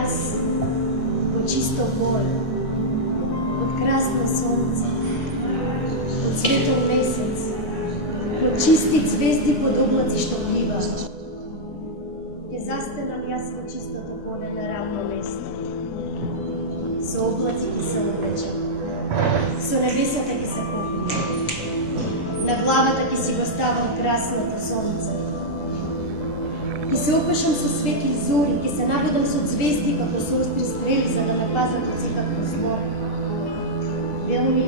јас во чисто море, од красно сонце, од светол месец, од чисти звезди под облаци што пливаш. Ќе застанам јас во чистото поле на равно место. Со облаци ќе се облечам, со небесата ќе се покријам. На главата ќе си го ставам красното сонце. Ќе се опашам со светли зори, ќе се набудам со звезди како со остри стрели, за да ме пазат од секакво зло. Велми,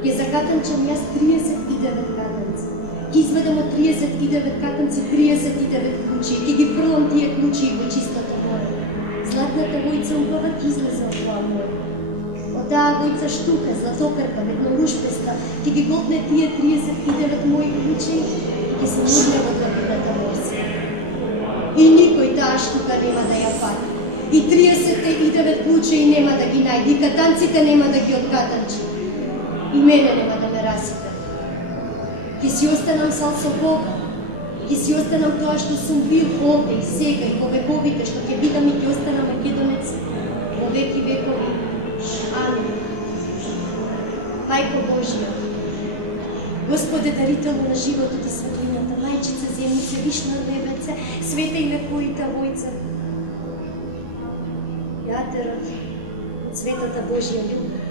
ќе закатанчам јас 39 катанци. Ќе изведам од 39 катанци 39 клучи, ќе ги фрлам тие клучи во чистото море. Златната војца убава ќе излезе од тоа море. Од таа војца штука, златокрка, ветнорушпеста, ќе ги голтне тие 39 мои клучи и ќе се мурне во длабината морска. И никој таа штука нема да ја пати. И 39 клучи нема да ги најди, и катанците нема да ги откатанчи. И мене нема да ме расипе. Ќе си останам сал со Бога. Ќе си останам тоа што сум бил овде и сега и по вековите, што ќе бидам и ќе останам македонец во веки векови. Амин. Мајко Божија, Господе дарителу на животот и светлината, Мајчица земјица, вишно небеце, света и лекоита војца, јатерот од светата Божија љубов.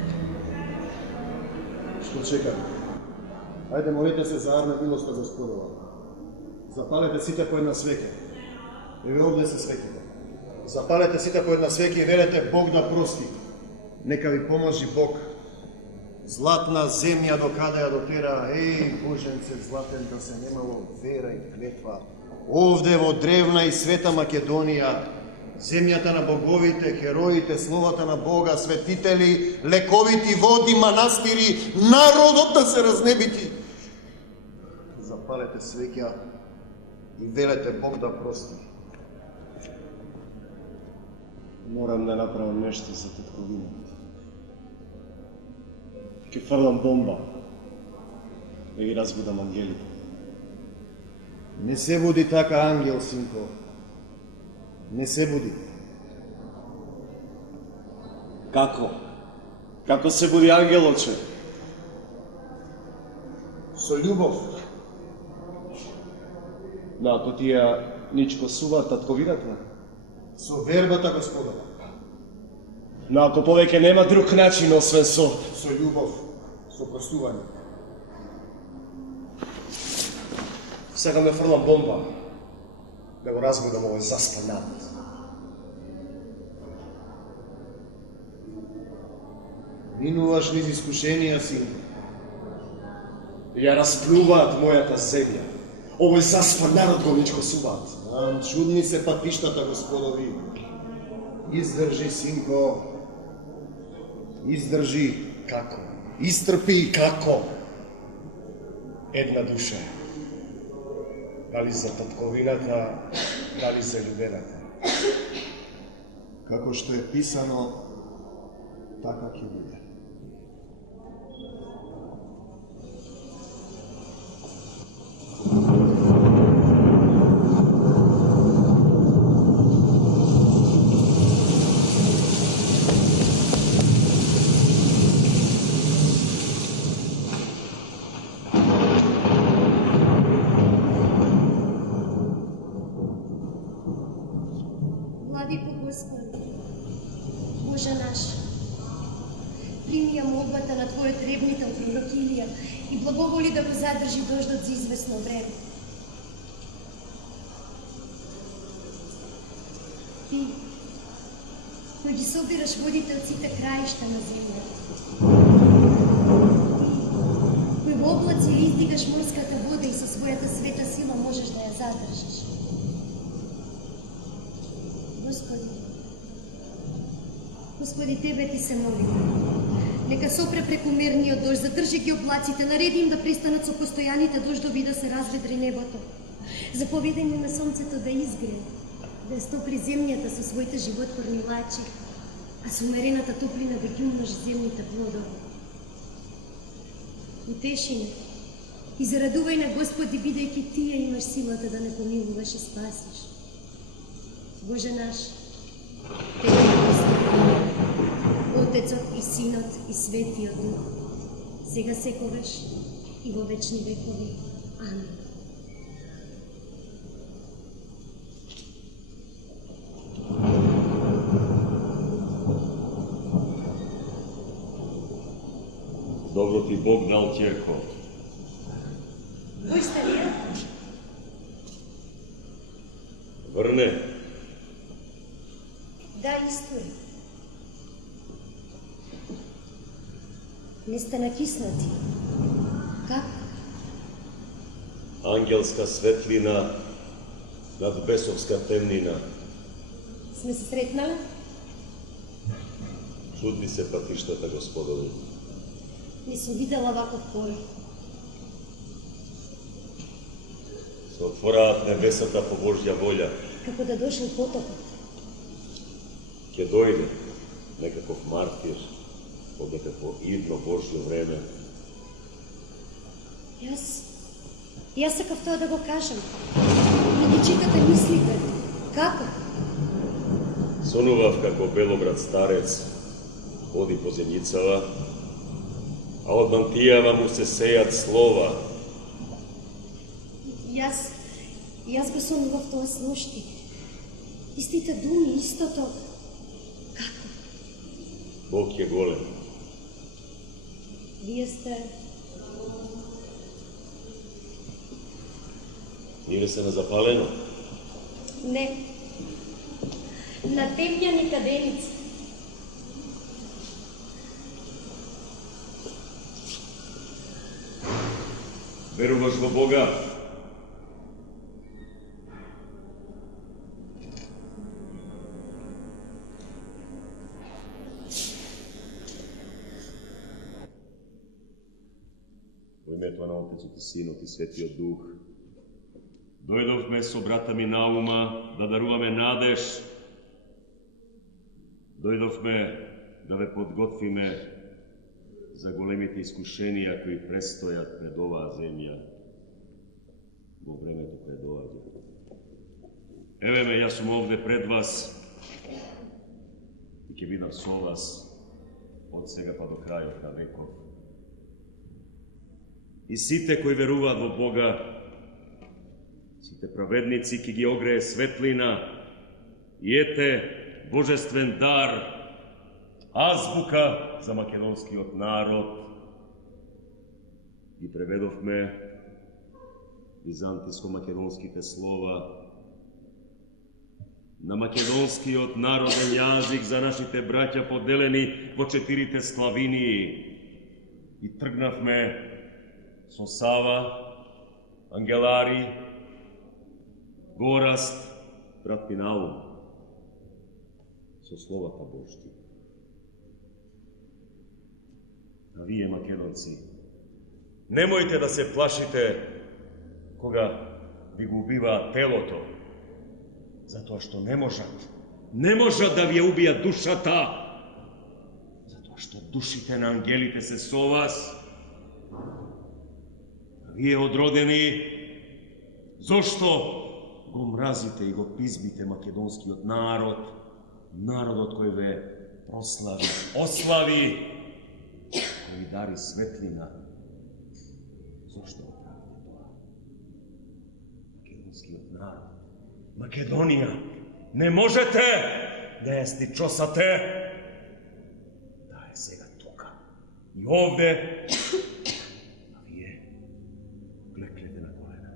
Што чекаме? Ајде, молете се за арна милоста Господова. Запалете сите по една свеќе. Еве овде се свеќите. Запалете сите по една свеќе и велете Бог да прости. Нека ви поможи Бог. Златна земја до каде ја дотера, Боженце златен, да се немало вера и клетва. Овде во древна и света Македонија, земјата на боговите, хероите, словата на Бога, светители, лековити води, манастири, народот да се разнебити. Запалете свеќа и велете Бог да прости. Морам да направам нешто за татковината. Ке фрлам бомба да ги разбудам ангелите. Не се буди така, ангел, синко. Не се буди. Како? Како се буди ангелоче? Со љубов. Но ако тија ничко сува татковината? Со вербата, Господа. Но ако повеќе нема друг начин освен со љубов, со простување. Сега ме фрлам бомба да го разбудам овој заспан народ. Минуваш низ искушенија, син. Ја расплюваат мојата земја. Овој заспан народ го ничко суваат. Чудни се патиштата, Господови. Издржи, синко. Издржи. Како? Истрпи. Како? Една душа. Дали за татковината, дали за љубената. Како што е писано, така ќе биде. Боже наш, прими ја молбата на Твојот ревнител пророк Илија и благоволи да го задржи дождот за известно време. Ти, кој ги собираш водите од сите краишта на земјата, кој во облаци издигаш морската вода и со својата света сила можеш да ја задржиш. Господи, Тебе Ти се молим. Нека сопре прекомерниот дожд, задржи ги облаците, нареди им да престанат со постојаните дождови да се разведри небото. Заповедај на сонцето да изгре, да стопли земјата со своите животворни лачи, а со умерената топлина да ги умножи земните плодови. Утеши ме и зарадувај на Господи, бидејќи Тие имаш силата да не помилуваш и спасиш. Боже наш, Тебе поставам, Отецот и Синот и Светиот Дух, сега секогаш и во вечни векови. Амин. Добро ти Бог дал, ќерко. Кој сте вие? Врне, Да, исто е. Не сте накиснати. Как? ангелска светлина над бесовска темнина. Сме се сретнали? Чудни се патиштата, Господови. Не сум видела ваков порив. Се отвораат небесата по Божја волја. Како да дошел потопот. Ќе дојде некаков мартир од некакво идно Божјо време. Јас сакав тоа да го кажам. Но ги читате мислите. Како? Сонував како белобрат старец ходи по земјицава, а од мантијава му се сејат слова. Јас го сонував тоа сношти. Истите думи, истото. Како? Бог е голем. Вие сте... Или се на запалено? Не. На темјани каденици. Веруваш во Бога? Во името на Отецот и Синот и Светиот Дух, дојдовме со брата ми Наума да даруваме надеж. Дојдовме да ве подготвиме за големите искушенија кои престојат пред оваа земја во времето кое доаѓа. Еве ме, јас сум овде пред вас и ќе бидам со вас од сега па до крајот на веков. И сите кои веруваат во Бога, сите праведници ќе ги огрее светлина и ете божествен дар, азбука за македонскиот народ. И преведовме византиско-македонските слова на македонскиот народен јазик за нашите браќа поделени во 4 склавинии. И тргнавме со Сава, Ангелари, Гораст, брат Пинаум, со словата Божји. А вие, македонци, немојте да се плашите кога ви го убиваат телото, затоа што не можат да ви ја убијат душата, затоа што душите на ангелите се со вас. А вие одродени, зошто го мразите и го пизбите македонскиот народ, народот кој ве прослави, ослави, кој ви дари светлина? Зошто го правите тоа? Македонскиот народ, Македонија, не можете да ја стичосате. Да е сега тука и овде. А вие клекнете на колена.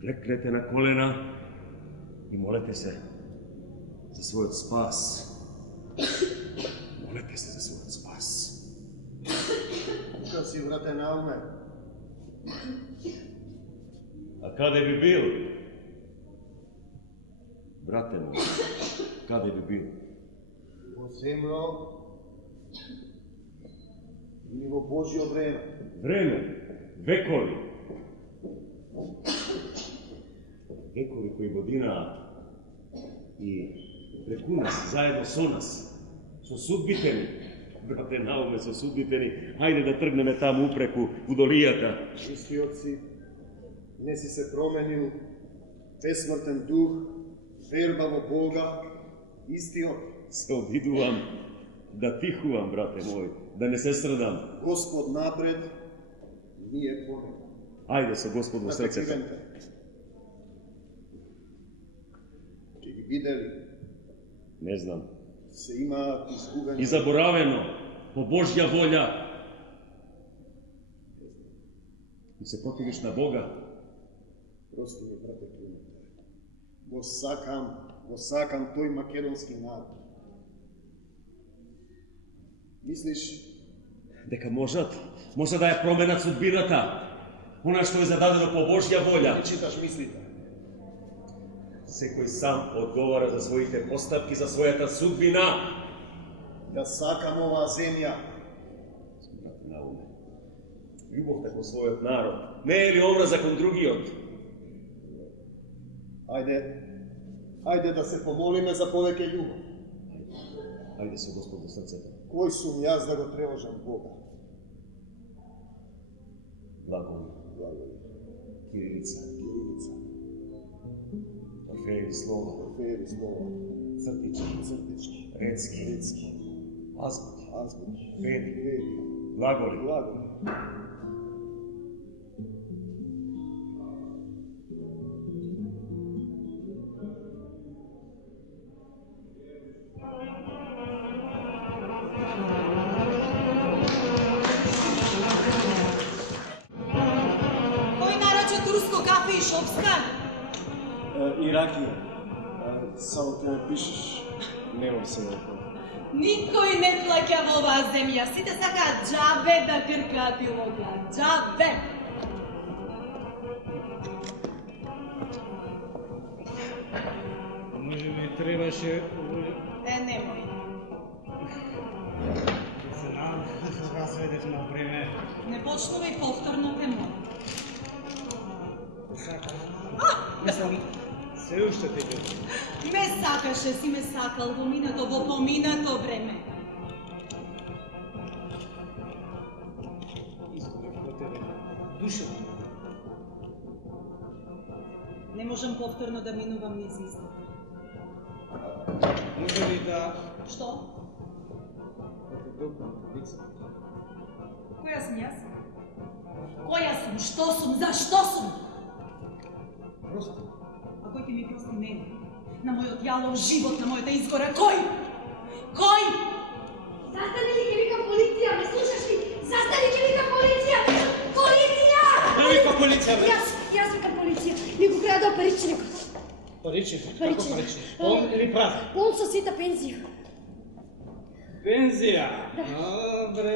Клекнете на колена и молете се за својот спас. Молете се за својот спас. Тука си, брате Науме. А каде би бил? Брате му, каде би бил? Во земло и во Божјо време. Време, векови. Векови кои година и преку нас, заедно со нас, со судбите ни. Брате Науме, со судбите ни. Хајде да тргнеме таму упреку у долијата. Истиот си, не си се променил, бесмртен дух, верба во Бога, Isti on. Се обидувам да тихувам, брате мой, да не се срдам. Господ напред, ние понек. Ајде со Господ во срцето. Ќе ги видели, Не знам. се имаат изгубени. И заборавено, по Божја волја. И се противиш на Бога. Прости ми, брате Клименте. Го сакам тој македонски народ. Мислиш, Дека може да ја променат судбината. Она што е зададено по Божја волја. не читаш мислите. Секој сам одговара за своите постапки, за својата судбина. Да сакам оваа земја. Брате, на уме. Љубовта кон својот народ. Не е ли омраза кон другиот? Ајде да се помолиме за повеќе љубов. Ајде со Господ во срцето. Кој сум јас да го тревожам Бога? Благови, кирилица, орфееви слова, цртички, рецки, азбуки, веди, глаголи. И ракија. Само те пишеш. Немам се веќе. Никој не плаќа во оваа земја. Сите сакаат џабе да кркаат и логат. Џабе! Може би требаше... Немој. се разведеш на време. Не почнувај повторно те молам. Мислам, се уште те гледам. Ме сакаше, си ме сакал во минато, во поминато време. Искував по тебе. Душа. Не можам повторно да минувам низ исто. Може ли да... Што? Да те допнам лице? Која сум јас? Која сум? Што сум? Зашто сум? Просто. А кој ти ми прости мене? На мојот јалов живот, на мојата изгора, кој? Кој? Застани ли ќе вика полиција, ме слушаш ли? Застани ќе вика полиција! Полиција! Не вика полиција, бре! Јас викам полиција. Никој краде паричникот. Паричен? Како Паричен. паричен? Пон или прав? Пон со сита пензија. Пензија? Бре.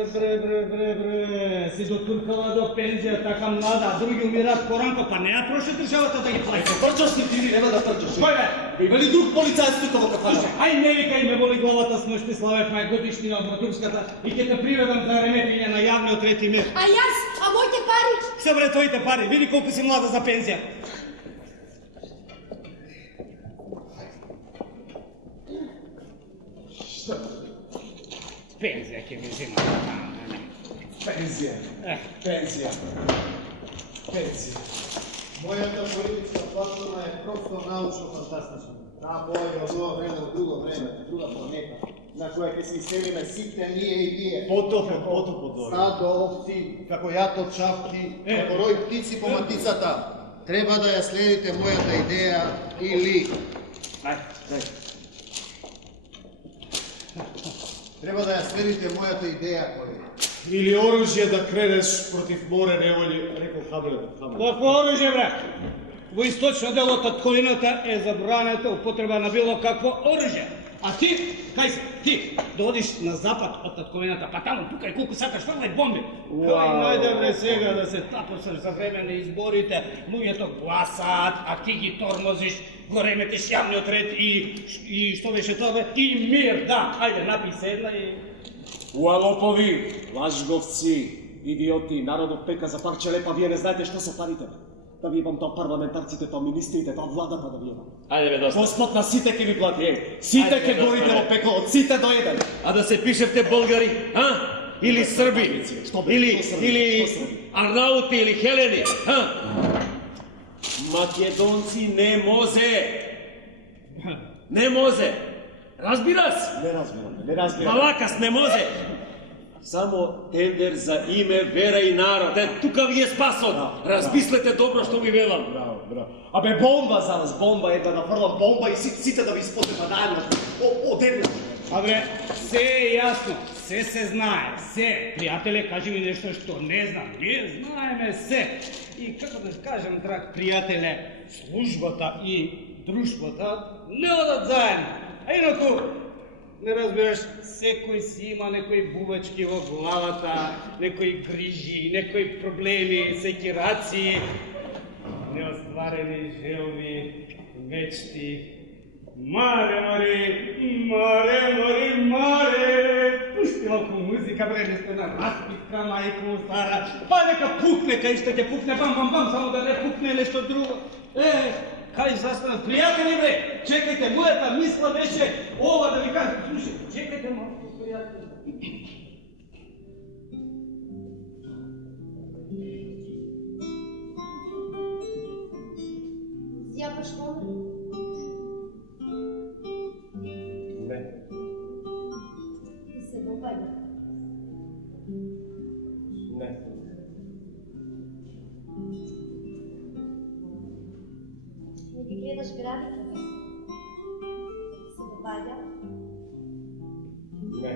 Си дотуркала до пензија, така млада, а други умираат поранко, па не ја троши државата да ги плаќа. Трчаш ли ти, нема да трчаш? Кој бе? Има ли друг полицајец тука во кафана? Ај не викај ме боли главата с ношти славевме годишнина од матурската и ќе те приведам за реметење на јавниот ред и мир. А јас? А моите пари? Се бре твоите пари, види колку си млада за пензија. Што? Пензија ќе ми зема. Пензија. Пензија. Мојата политичка платформа е просто научно фантастична. Таа поаѓа од ова време од друго време, друга планета, на која ќе се иселиме сите ние и вие. Потопо дори. Стадо овци, како јато чавки, како рој птици по матицата. Треба да ја следите мојата идеја или... Ај. Треба да ја следите мојата идеја, колеги. Или оружје да кренеш против море неволи, рекол Хамлет. Какво оружје, бре? Во источно дел од татковината е забранета употреба на било какво оружје. А ти, кај си, ти, да одиш на запад од татковината, па таму пукај колку сакаш, фрлај бомби. Кај најде бре сега да се тапосаш за време на изборите, луѓето гласаат, а ти ги тормозиш, го реметиш јавниот ред и што беше тоа бе? И мир, да, ајде, напи се една и... Уалопови, лажговци, идиоти, народот пека за парче лепа, вие не знаете што се парите. Да ви ебам тоа парламентарците, тоа министрите, тоа владата да ви ебам. Ајде бе, доста. Господ на сите ќе ви плати, сите ќе горите во пекло, од сите до еден. А да се пишевте българи, а? Или срби, Што бе, или што срби? арнаути, или хелени, а? Македонци не може. Не може. Разбира се? Не разбирам, не разбирам. Малакас не може. Само тендер за име, вера и народ. Тука ви е спасот. Размислете добро што ви велам. Браво, браво. Абе бомба за вас, бомба, да нафрлам бомба и сите да ви испотреба наеднаш. Одеднаш. Абе, се е јасно, се знае, се. Пријателе, кажи ми нешто што не знам. Ние знаеме се. И како да кажем, драг пријателе, службата и дружбата не одат заедно. А инаку, не разбираш, секој си има некои бубачки во главата, некои грижи, некои проблеми, секираци, неостварени желби, мечти. Маре, пушти малку музика, бре, нешто на распитка, мајко стара, па нека пукне, кај што ќе пукне, бам, само да не пукне нешто друго. Кај застанат, пријатели, бре, чекајте, мојата мисла беше ова да ви кажам, слушай, чекајте малку, пријатели. Зјапаш вода? Не. Ти се допаѓа? Не. Не ги гледаш градите? Се допаѓа? Не.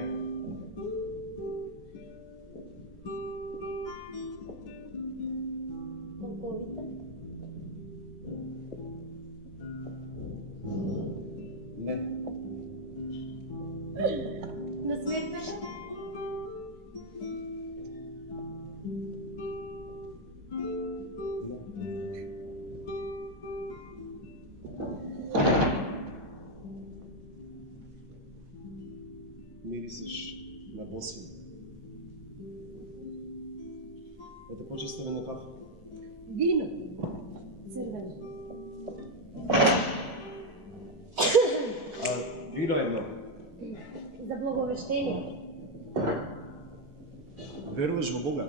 Толковите? Не. Насветваш? Мирисаш на босина. Да почестваме на кафе. Вино. Црвено. Вино едно. За благовештение. Веруваш во Бога?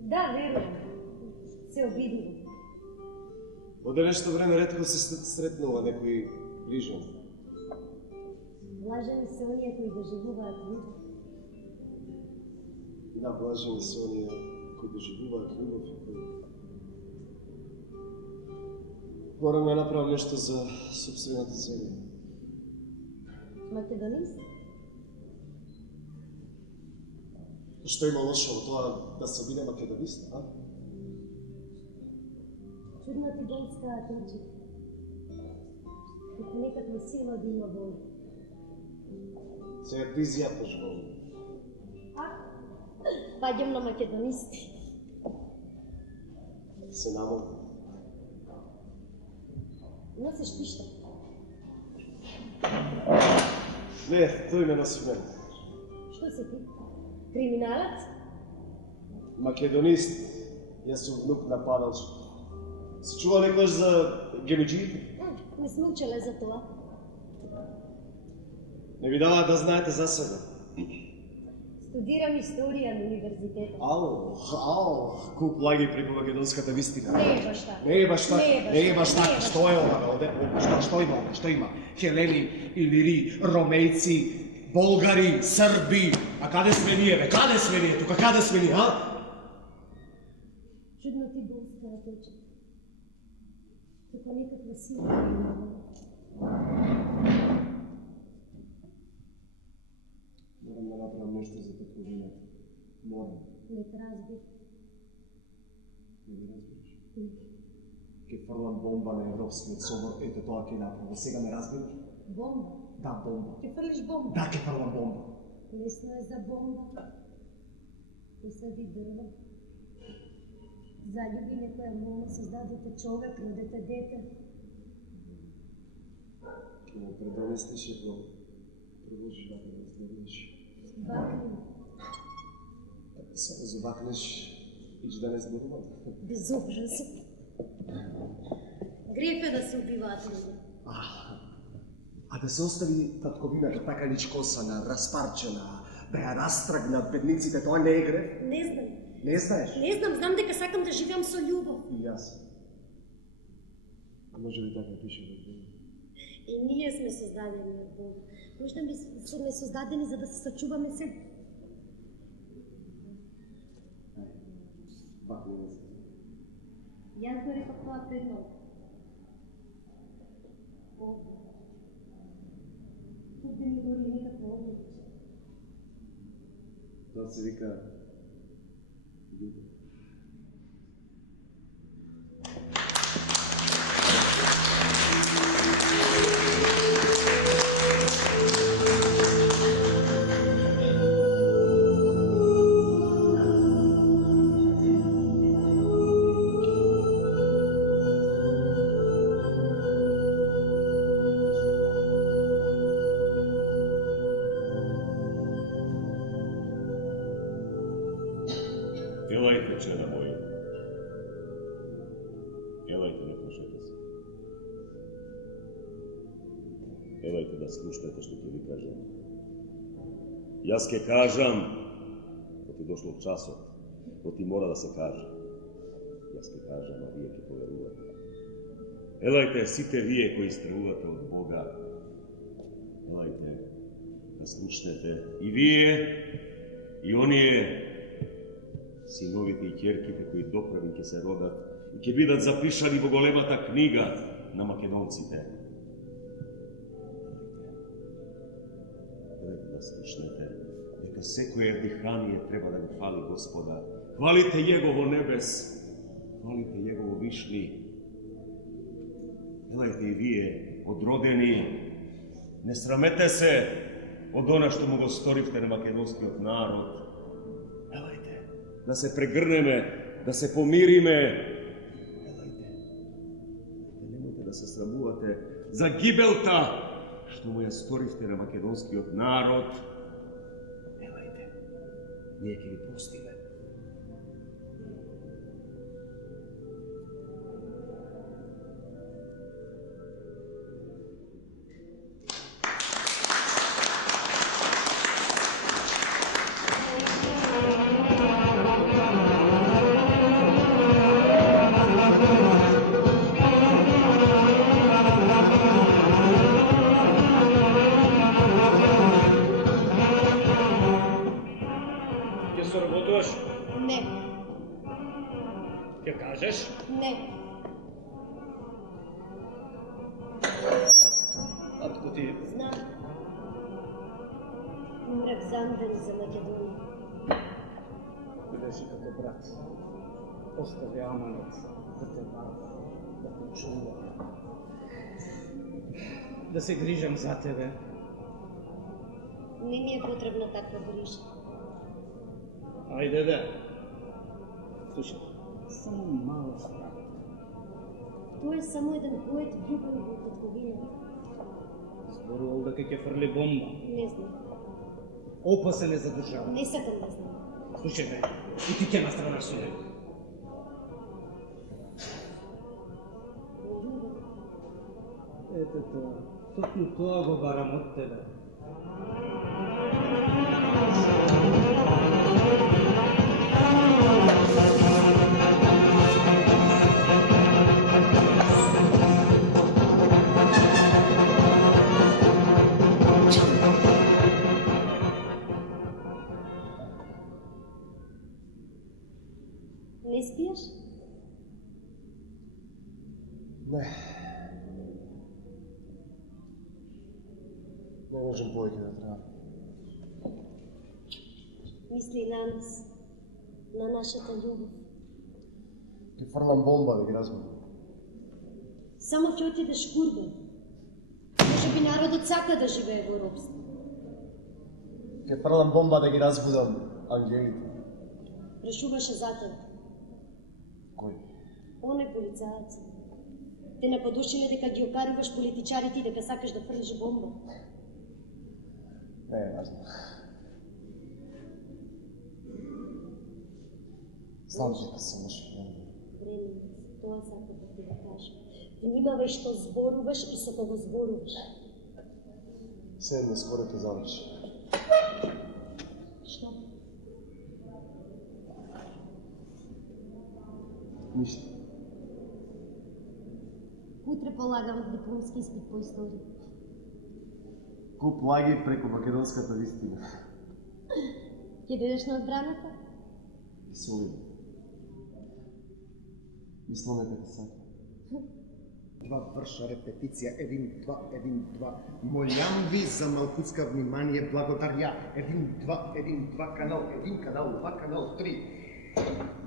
Да, верувам. Се обидливо. Од нешто време ретко се сретнува некој ближен. Блажени се оние кои доживуваат љубов. Да, блажени се оние кои доживуваат љубов и кои... Морам да направам нешто за собствената земја. Македонист? Што има лошо во тоа да се биде македонист, а? Чудна ти болскаат очи. Како некаква сила да има воля. Сега ти изјапаш волно. Паѓам на македонисти. Се намолам. Носиш пишта. Не, тој ме носи мене. Што си ти? Криминалец? Македонист, јас сум внук на Павелчо. Се чува некојаш за гемиџиите? Не сме учеле за тоа. Не ви даваат да знаете за себе. Студирам историја на универзитетот. Ау, куп лаги преку македонската вистина. Не е баш така. Не е баш така. Не е баш така. Не е Што е ова овде? Што има овде? Што има? Хелени, Илири, ромејци, болгари, срби. А каде сме ние, бе? Каде сме ние? Тука каде сме ние, а? Чудно ти болскаат очи. Како некаква сила да има воля. Морам да направам нешто за татковината. Морам. Не те разбир. Не ме разбираш. Ке фрлам бомба на Европскиот собор, ето тоа ке направам. Сега ме разбираш? Бомба? Да, бомба. Ке фрлиш бомба? Да, ке фрлам бомба. Лесно е за бомба. Посади дрво. Залюби некоја мома, создадете човек, родете дете. Ке ме предонеснеш и го продолжиш да ме разгледаш. Бакни. Ако само завакнеш, ич да не зборувам. Безобразно. Греф е да се убиваат луѓе. А да се остави татковината така ничкосана, распарчена, да ја растрагнат бедниците, тоа не е греф? Не знам. Не знаеш? Не знам, знам дека сакам да живеам со љубов. И јас. А може ли така пише во Библија? И ние сме создадени от Бога. Можда би сме создадени за да се сочуваме се. Јас го рекав тоа предно. Тук да ми говори некаква одлика. Тоа се вика љубов. Елајте, чена моја. Елајте, не плашете се. Елајте да слушнете што ќе ви кажам. Јас ќе кажам, кога ти дошло часот, кога ти мора да се каже. Јас ќе кажам, а вие ќе поверувате. Елајте, сите вие кои стравувате од Бога. Елајте да слушнете и вие, и оние синовите и ќерките кои допрви ќе се родат и ќе бидат запишани во големата книга на македонците. Елајте да слушнете дека секој дихание треба да го хвали Господа. Хвалите Его во небес, хвалите Его во вишни. Елајте и вие, одродени, не срамете се од она што му го сторивте на македонскиот народ. Да се прегрнеме, да се помириме. Елајте, немојте да се срамувате за гибелта што му ја сторивте на македонскиот народ. Елајте, ние ќе ви простиме. Не, Ќе кажеш? не. Атко ти Знам. Умрев замден за Македонија. бидеше како брат. Остави аманет да те бава, да те чува. Да се грижам за тебе. Не ми е потребна таква грижа. Ајде бе. Слушай, само мало страх. Тоа е само еден поет влюбен во татковината. Зборувал дека ќе фрли бомба. Не знам. Опасен е за држава. Не сакам да знам. Слушай бе, и ти ќе настранаш со него. Во љубов. Ете тоа. Токму тоа го барам од тебе. Не спиеш? Не. Не можем повеќе да трагам. Мисли на нас, на нашата љубов. Ќе фрлам бомба да ги разбудам. Само ќе отидеш курбе. Може би народот сака да живее во робство. Ќе фрлам бомба да ги разбудам ангелите. Прашуваше за тебе. Кој? Оне полицајаци. Те нападушиле дека ги окаруваш политичарите и дека сакаш да фрлиш бомба. Не е важно. Знам дека се лоши. Време, тоа сакам да ти го кажам. Внимавај што зборуваш и со кого зборуваш. Седне скоро ќе заврши. Што? Ништо. Утре полагам дипломски испит по историја. Куп лаги преку македонската вистина. Ќе дојдеш на одбраната? Солидно. Мислам дека сакам. Два врша репетиција, 1, 2, 1, 2. Молям ви за малкуцка внимание, благодаря. 1, 2, 1, 2, канал 1, канал 2, канал 3.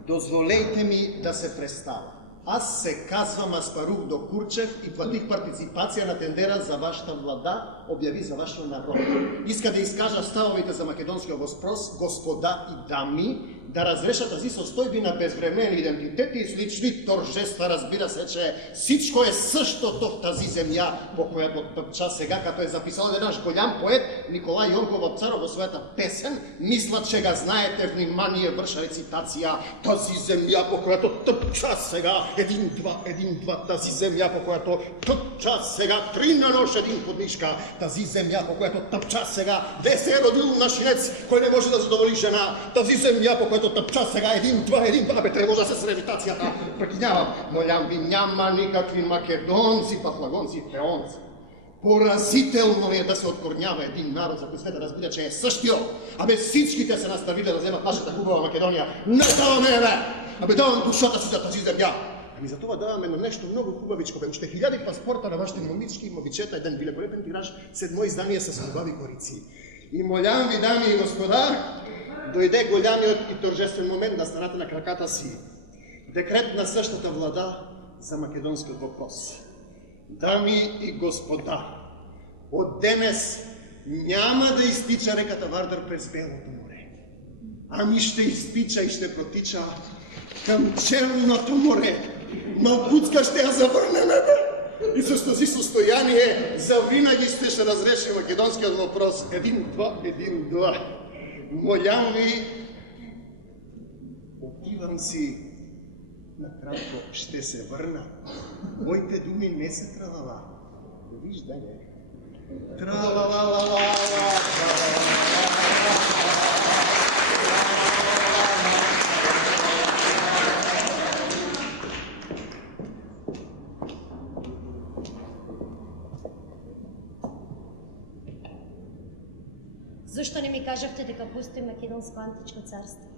Дозволете ми да се представя. Аз се казвам Аспарух Докурчев и платих партиципација на тендера за вашата влада, објави за вашето народ. Иска да искажа ставовите за македонскиот въпрос, господа и дами, да разреша тази состојбина безвремени идентитети и слични торжества, разбира се, че всичко е същото в тази земја, по која го тъпча сега, като е записал еден наш голям поет Николај Јоргов от Царов во својата песен, мисля, че га знаете, внимание, врша рецитација, тази земја по којато тъпча сега, 1, 2, 1, 2, тази земја по којато тъпча сега, 3 на нож, 1 поднишка, тази земја по којато тъпча сега, де се е родил нашинец, кој не може да задоволи жена, тази земја по којато тъпча сега, 1, 2, 1, 2, бе, требожа се с ревитацијата, прекинявам, молям ви, няма никакви македонци, пафлагонци, пеонци. Поразително е да се откорнява един народ за кој света разбира, че е същиот, абе всичките се наставиле да земат нашата хубава Македонија. Не даваме, бе! Абе давам душата си за тази земја. Ами за това даваме на нещо много хубавичко, бе, уште 1000 паспорта на вашите момички и момичета, еден великолепен тираж, 7 издание с хубави корици. И молям ви, дами и господа, дойде голямиот и торжествен момент да станете на краката си. Декрет на същата влада за македонскиот въпрос. Дами и господа, от денес няма да изтича реката Вардар през Белото море, ами ще изтича и ще протича към Черното море. Малкуцка ще я завърнеме, бе! И с този състояние завинаги ще разреши македонският въпрос. 1, 2, 1, 2. Молям ви, отивам си. Накратко ще се върна. Моите думи не са тралала. Довиждане. Тралалалала. Зошто не ми кажавте дека постои македонско античко царство?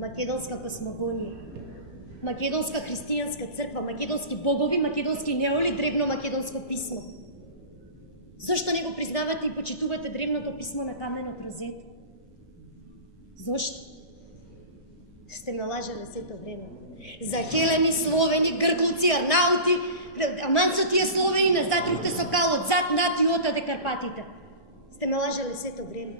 Македонска космогонија, македонска христијанска црква, македонски богови, македонски неоли, древно македонско писмо. Зошто не го признавате и почитувате древното писмо на каменот Розета? Зошто? Сте ме лажали сето време. За хелени, словени, грклуци, арнаути, аман со тие словени на затрувте со калот, зад, над и отаде Карпатите. Сте ме лажали сето време.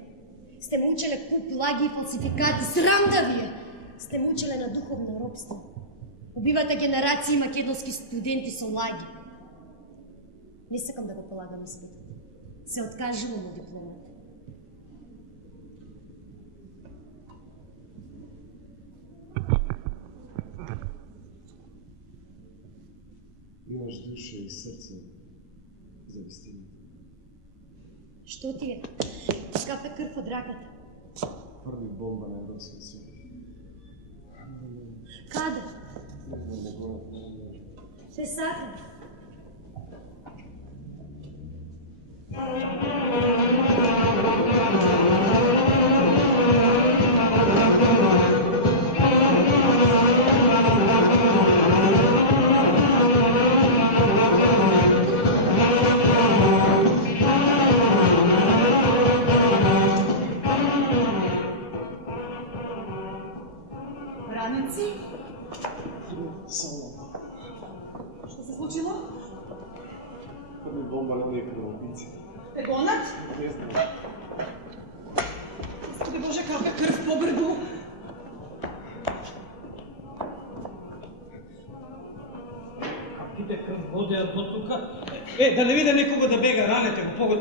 Сте ме учеле куп лаги и фалсификати, срам да ви е! Сте ме учеле на духовно робство. Убивате генерации македонски студенти со лаги. Не сакам да го полагам испит. Се откажувам од дипломата. Имаш душа и сърце за вистина. Што ти е? Капе крв од раката. Първи бомба на Европския съюз. Каде? Се сакам. Раненци? Што се случило? Първи бомба на некъде убийци. Те гонат? Не знам. Господи Боже, капе крв по бърдо. Каките крв водеат до тука? Да не видя никого да бега, ранете го погод.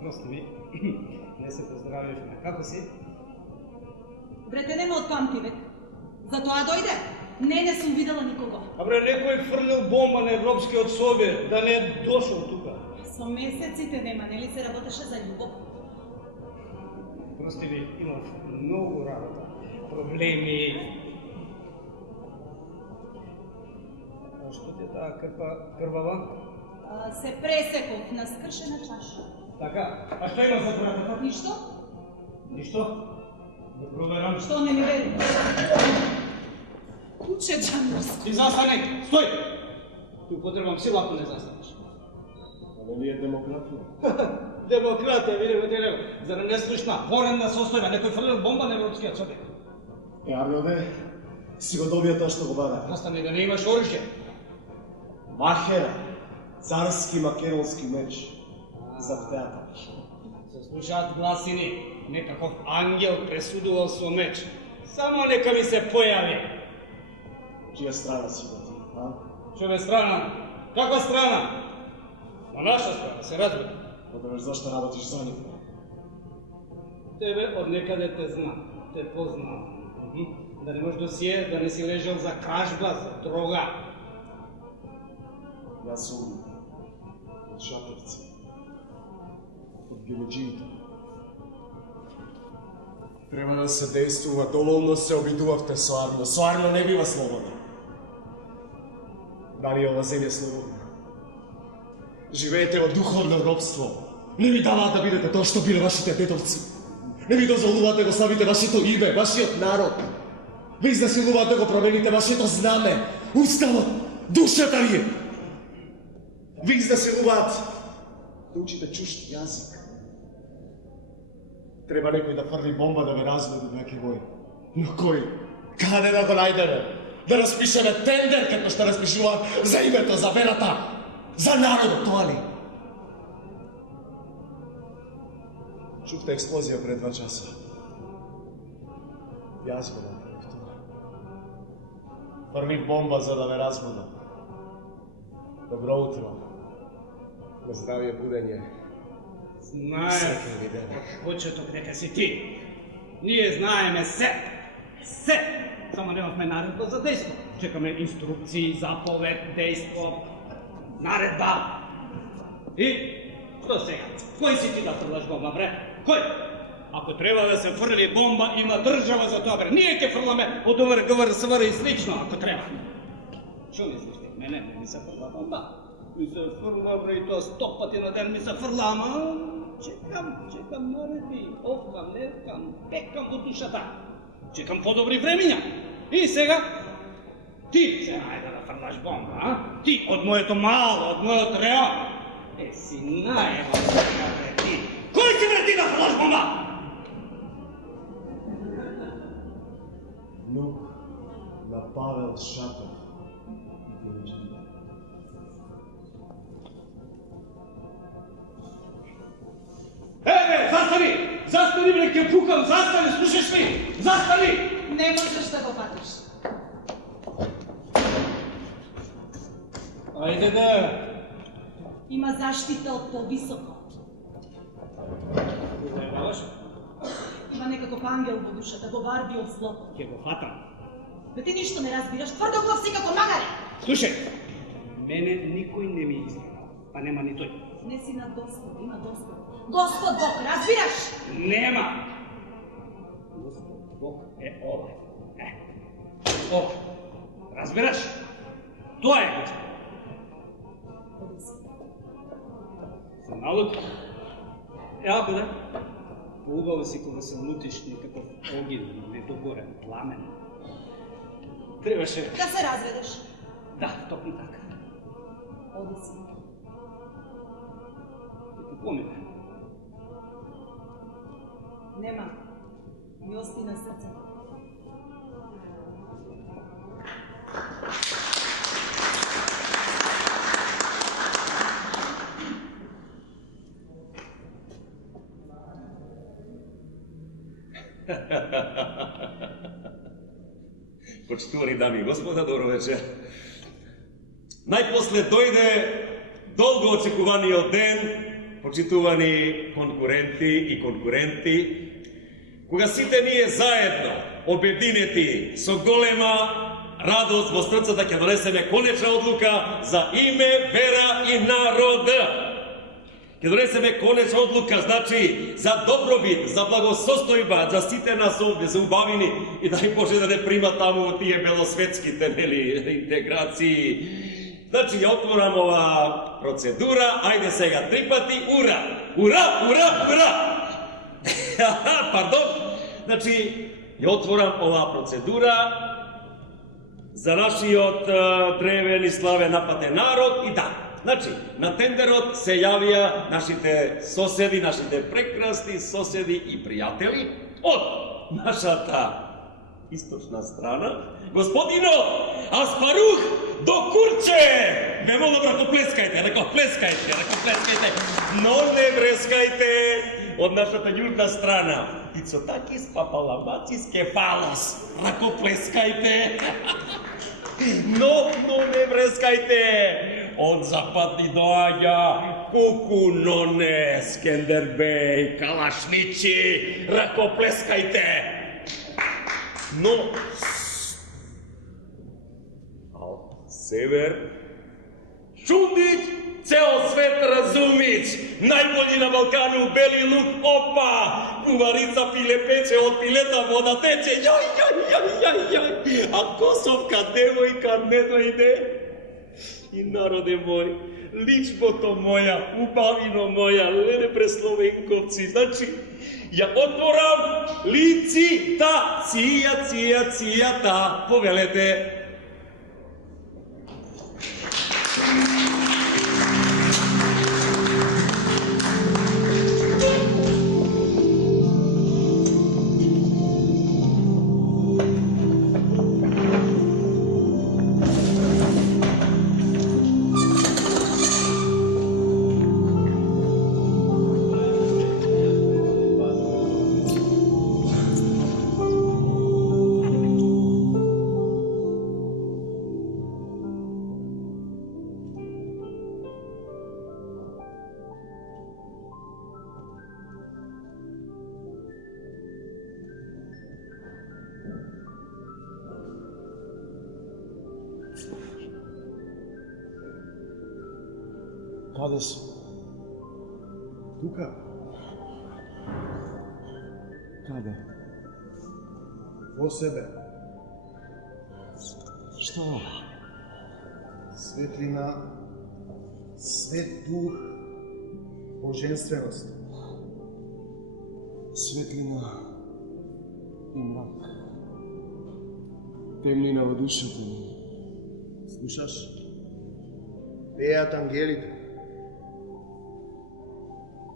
Просто ми, не се поздравивме. Како си? Брете, нема од памтивек. Затоа дојде. Не сум видела никого. Абре, некој фрлил бомба на Европскиот Совет, да не е дошол тука. Со месеците нема, нели се работеше за љубов? Прости ми, имав многу работа, проблеми. А што ти е таа крпа крвава? се пресеков на скршена чаша. Така, а што има за братата? Ништо? Ништо? Да проверам. Што не ми веруваш? Куче джамерско. Ти застани! Стој! Ти употребам сила ако не застанеш. А дали е демократија? Демократија, видимо телево. Зар не слушна, военна состојба, некој фрлил бомба на Европскиот Союз. Арнолде, си го добија тоа што го бара. Остани да не имаш оружје. Махера, царски македонски меч за театар. Се слушаат гласини, некаков ангел пресудувал со меч. Само нека ми се појави. Чија страна си го ти, а? Чуве страна? Каква страна? На наша страна, се разбира. Одевеш зашто работиш за нив? Тебе од некаде те знам, те познам. Да не можеш досие, да не си лежал за кражба, за дрога. Јас сум од Шаповци, од Геледжиите. Треба да се действува, доволно се обидувавте со Арно. Со Арно не бива слободно. Дали е ова земја слободна? Живеете во духовно робство. Не ви даваат да бидете тоа што биле вашите дедовци. Не ви дозволуваат да го славите вашето име, вашиот народ. Ви изнасилуваат да го промените вашето знаме, уставот, душата ви. Ви изнасилуваат да учите чужд јазик. Треба некој да фрли бомба да ве разведе веќе вој. Но кој? Каде да го најдеме? Да распишеме тендер како што распишуваат за името, за верата, за народот, тоа ли? Чувте експлозија пред 2 часа. Јас го направив тоа. Фрлив бомба за да ве разбудам. Добро утро. На здравје будење. Знаеш, Секој ви ден. почеток дека си ти. Ние знаеме се. Се. Само немавме наредба за дејство. Чекаме инструкции, заповед, дејство, наредба. И што сега? Кој си ти да фрлаш бомба, бре? Кој? Ако треба да се фрли бомба, има држава за тоа, бре. Ние ќе фрламе од ГВРСВР и слично, ако треба. Што мислиш ти? Мене не ми се фрла бомба. Ми се фрла, бре, и тоа 100 пати на ден ми се фрла, ама чекам наредби, овкам, неркам, пекам во душата. Чекам подобри времења. И сега, ти се најде да фрлаш бомба, а? Ти, од моето мало, од мојот реон. Си најема сега, бре, ти. Кој си, бре, ти да фрлаш бомба? Внук на Павел Шатов и Геледжиите. Бе, застани! Застани, бре, ќе пукам, застани, слушаш ли? Застани! Не можеш да го фатиш. Ајде да. Има заштита од повисоко. Заебаваш? Има некаков ангел во душата, го варби од злото. Ќе го фатам. Бе ти ништо не разбираш, тврдоглав си како магаре. Слушај, мене никој не ми изгледа, па нема ни тој. Не си на Господ, има Господ. Господ Бог, разбираш? Нема! Господ Бог е овај. Ова. Разбираш? Тоа е Господ. Оди си. Се налути. Ако да. Поубаво си кога се лутиш некаков огин, недогорен, пламен. Требаше... Да се разведеш. Да, токму така. Оди си. Да ти помине. Нема. Ми ости на срце. Почитувани дами и господа, добро вечер. Најпосле дојде долго очекуваниот ден, почитувани конкуренти и конкуренти, кога сите ние заедно, обединети со голема радост во срцата ќе донесеме конечна одлука за име, вера и народ. Ќе донесеме конечна одлука, значи, за добробит, за благосостојба, за сите нас овде, за убавини и дај Боже да не примат таму тие белосветските, нели, интеграции. Znači, otvoram ova procedura, ajde сега 3 пати, ура! Ура, ура, ура! Pardon, znači, otvoram ova procedura za našиот древен и славен нападен народ и да. Значи, на тендерот се јавија нашите соседи, нашите прекрасни соседи и пријатели од нашата источна страна, господино Аспарух до Курче! Ме молам, ракоплескајте, но не врескајте од нашата јужна страна. Ицотакис папаламацис кефалос, ракоплескајте. Но не врескајте. Од запад ни доаѓа Куку Ноне, Скендербеј, Калашничи, ракоплескајте. Но север Чудич, цел свет разумич, најбољи на Балкану, бели лук, опа, куварица пиле пече, од пилета вода тече, јај, а косовка девојка не дојде. И народе мој, личбото моја, убавино моја, леле пресловенковци, значи, ја отворам лицитацијата, повелете. Каде си? Тука, Каде? во себе, Што? светлина, свет дух, божественост. Светлина и мрак. Темнина во душата ми. Слушаш? Пеат ангелите.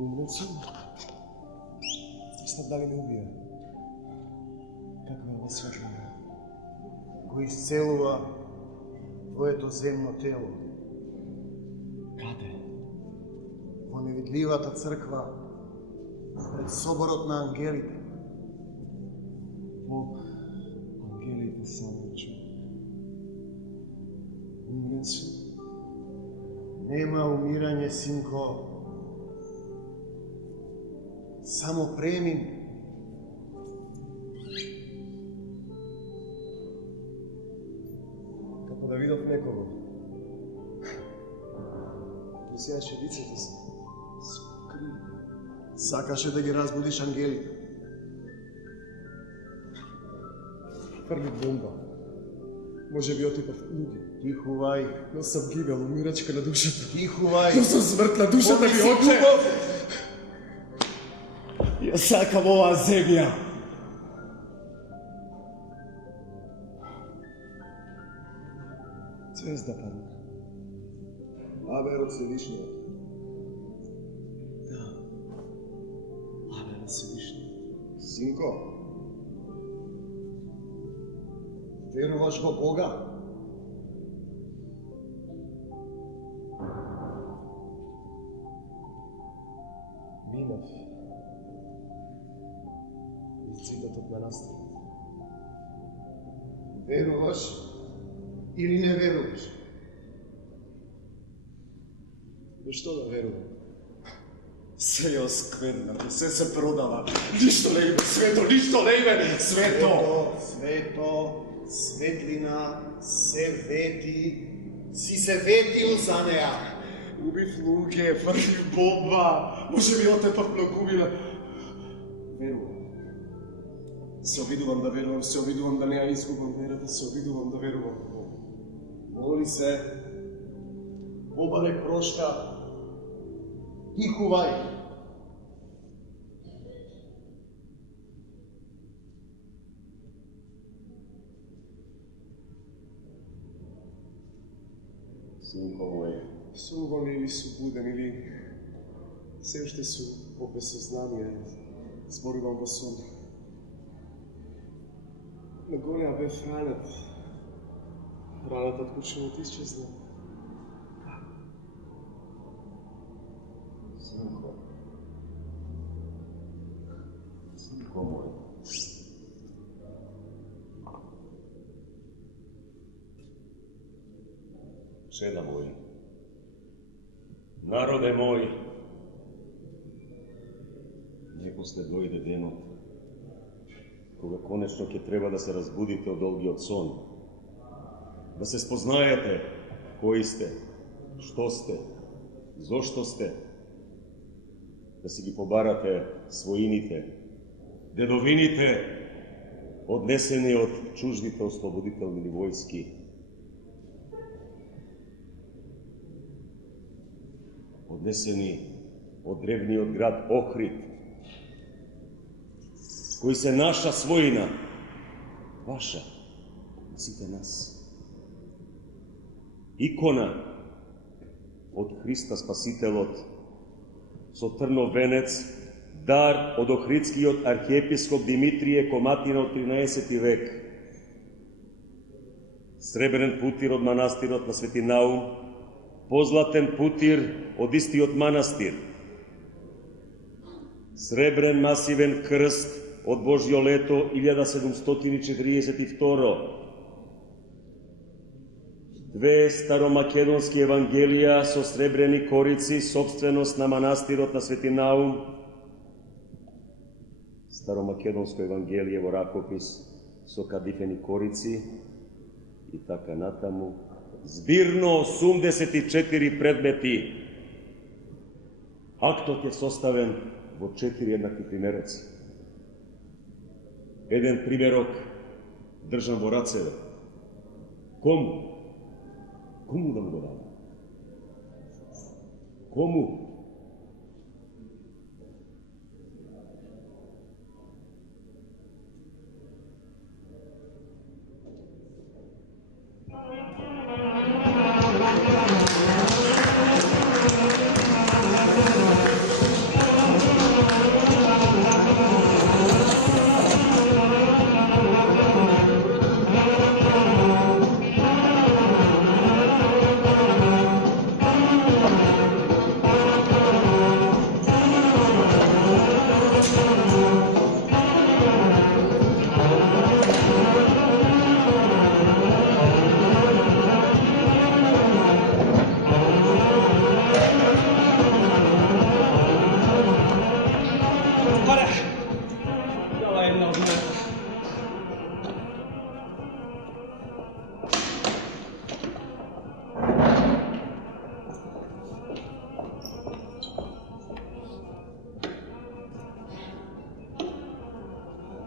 Умрет сум. Истап дали ме убија. Каква е ова светлина? Кој исцелува твоето земно тело. Каде? Во невидливата црква, пред соборот на ангелите. Бог, ангелите само чу. Умрен сум. Нема умирање, синко. Само премин. Како да видов некого. Ми сејаше лицето се. Скри. Сакаше да ги разбудиш ангелите. Фрли бомба. Може би отипав луѓе. Тихувај, Но сам гибел, умирачка на душата. тихувај. Но сам смрт на душата ми, Помни си оче! Богов. Ја сакам оваа земја. Звезда падна. Абер од Всевишниот. Абе, на Всевишниот. Синко, веруваш во Бога? Минав. Из цветот од манастирот. Веруваш или не веруваш? Но што да верувам? Се е осквернато, се продава. Ништо не име, свето, ништо не име, свето! Свето, светлина, се вети, си се ветил за неа. Убив луѓе, фрлив бомба, може би отепав многумина. Верувам. Се обидувам да верувам, се обидувам да не ја изгубам верата, се обидувам да верувам во Бога. Моли се, Бобале прошка, тихувај. Синко мој, Сум или су буден, или се уште су во безсознание, зборувам во сон. На голема бе ранат. Раната од куршумот исчезна. синко. Синко мој. Чеда мој. Народе мој. Не после дојде денот, кога конечно ќе треба да се разбудите од долгиот сон, да се спознаете кои сте, што сте, зошто сте, да си ги побарате своините, дедовините, однесени од чуждите ослободителни војски. Однесени од древниот град Охрид, кои се наша своина, ваша, сите нас. Икона од Христа Спасителот, со трнов венец, дар од охридскиот архиепископ Димитрije Коматина од 13 век. Сребрен путир од манастирот на Свети Наум, позлатен путир од истиот манастир. Сребрен масивен крст од Божјо лето 1742. Две старомакедонски евангелија со сребрени корици, собственост на манастирот на Свети Наум. Старомакедонско евангелие во ракопис со кадифени корици и така натаму. Збирно 84 предмети. Актот е составен во 4 еднакви примероци. Еден примерок држан во рацеве. Кому? Кому да му го дадам? Кому?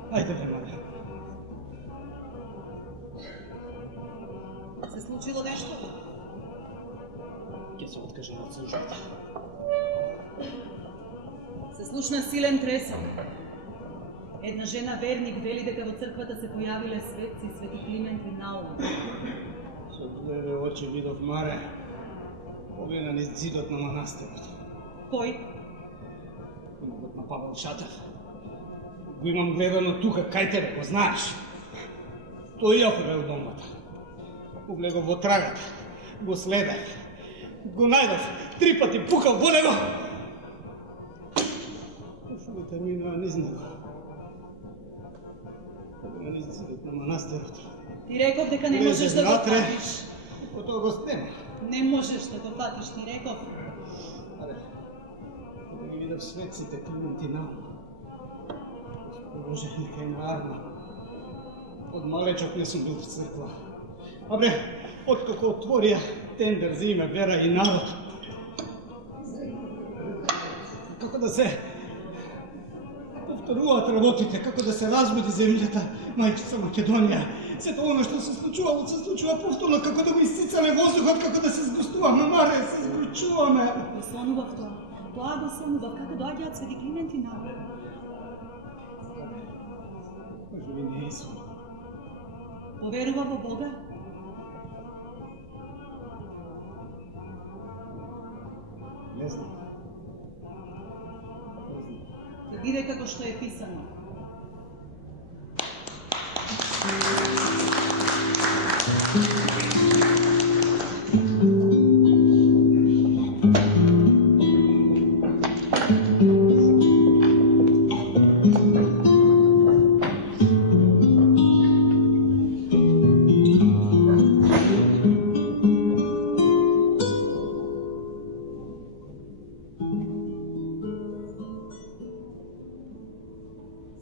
Ајде, бе, мале. Се случило нешто? Ќе се откажам од службата. Се слушна силен тресок. Една жена верник вели дека во црквата се појавиле светци, Свети Климент и Наум. Со две очи видов Маре, погледна низ зидот на манастирот. Кој? Имагот на Павел Шатев. Го имам гледано тука, кај тебе, го знаеш. Тој ја превел бомбата. Го гледав во трагата, го следев, го најдов, 3 пати пукал во него. Шумите минува низ него. Погледна низ зидот на манастирот. Ти реков дека не можеш да го фатиш. Тоа го снема. Не можеш да го фатиш, ти реков. Аре, да ги видав светците, Климент и Наум. Боже, нека има арма. Од малечок не сум бил в црква. Абре, откако отворија тендер за име Вера и народ. Како да се работите како да се разбуди земјата, мајчица Македонија. Сето оно што се случува повторно, како да го исцицаме воздухот, како да се сгустуваме, маре, се сгрчуваме. Го сонував тоа. Тоа го сонував, како доаѓаат Свети Климент и Наве. Може би не е сон. Поверува во Бога? Не знам. Ќе биде како што е писано.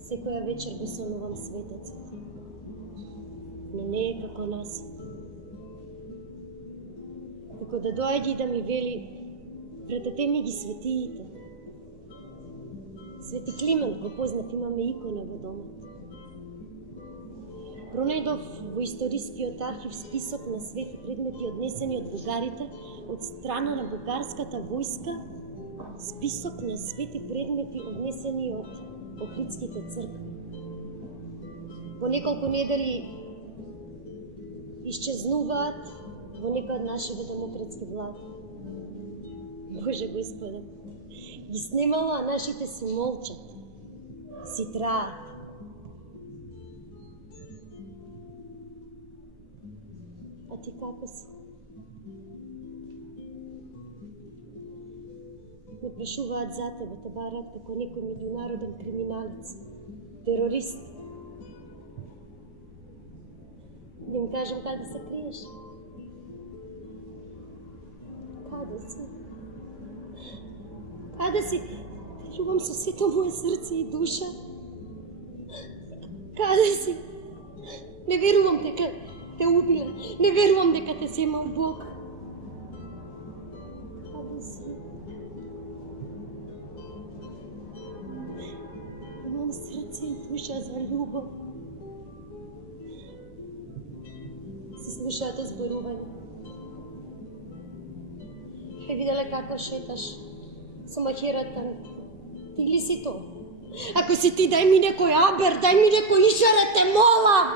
Секоја вечер го сонувам светецот, но не е како нас. Како да доаѓа и да ми вели, пратете ми ги светиите. Свети Климент го познав, имаме икона во домот. Пронајдов во историскиот архив список на свети предмети однесени од бугарите од страна на бугарската војска, список на свети предмети однесени од Охридските цркви. По неколку недели исчезнуваат во некој од нашите демократски влади. Боже Господе, ги снемало, а нашите си молчат, си траат. А ти како си? Ме прашуваат за тебе, те бараат како некој меѓународен криминалец, терорист. Да им кажам каде се криеш? Каде си? Каде си? Те љубам со сето моје срце и душа. Каде си? Не верувам дека те убиле. Не верувам дека те земал Бог. Каде си? Имам срце и душа за љубов. Се слушаат зборување. Те виделе како шеташ со махерата. Ти ли си то? Ако си ти, дај ми некој абер, дај ми некој ишаре, те молам!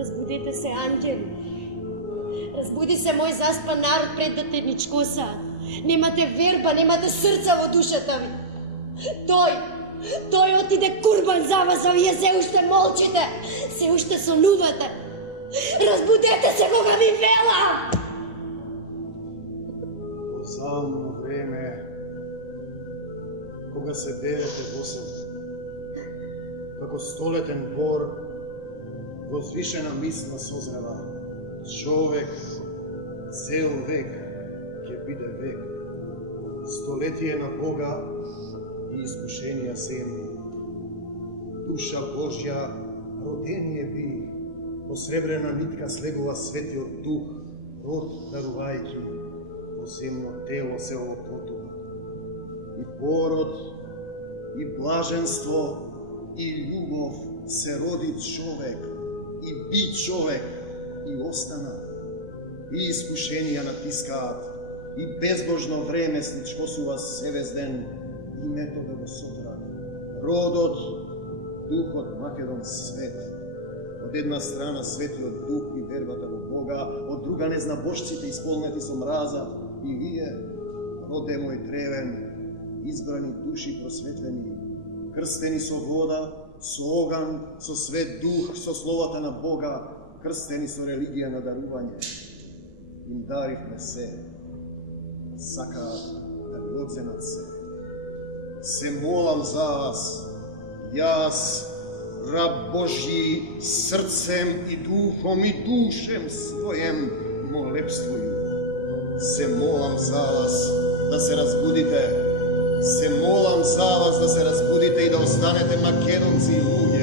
Разбудете се, ангели. Разбуди се, мој заспан народ, пред да те ничкосаат. Немате верба, немате срца во душата ви. Тој отиде курбан за вас, а вие се уште молчите, се уште сонувате. Разбудете се кога ви велам! Во зално време, кога се берете во сон, како столетен бор, возвишена мисла созрева, човек цел век ќе биде век, столетие на Бога и искушенија земни. Душа Божја родение би, по сребрена нитка слегува светиот дух, род дарувајќи, по земно тело се оплотува. и пород, и блаженство, и љубов се роди човек, и би човек, и остана. И искушенија натискаат, и безбожно време сличкосува севезден, името да го содрат. Родот, духот Македон свет. Од една страна светиот дух и вербата во Бога, од друга незнабожците исполнети со мраза, и вие, роде мој древен, избрани души просветлени, крстени со вода, со оган, со свет дух, со словата на Бога, крстени со религија на дарување. Им даривме се, сакаат да ви одземат се. Се молам за вас, јас, раб Божји, срцем и духом и душем својем молебствую. Се молам за вас да се разбудите, се молам за вас да се разбудите и да останете македонци и луѓе.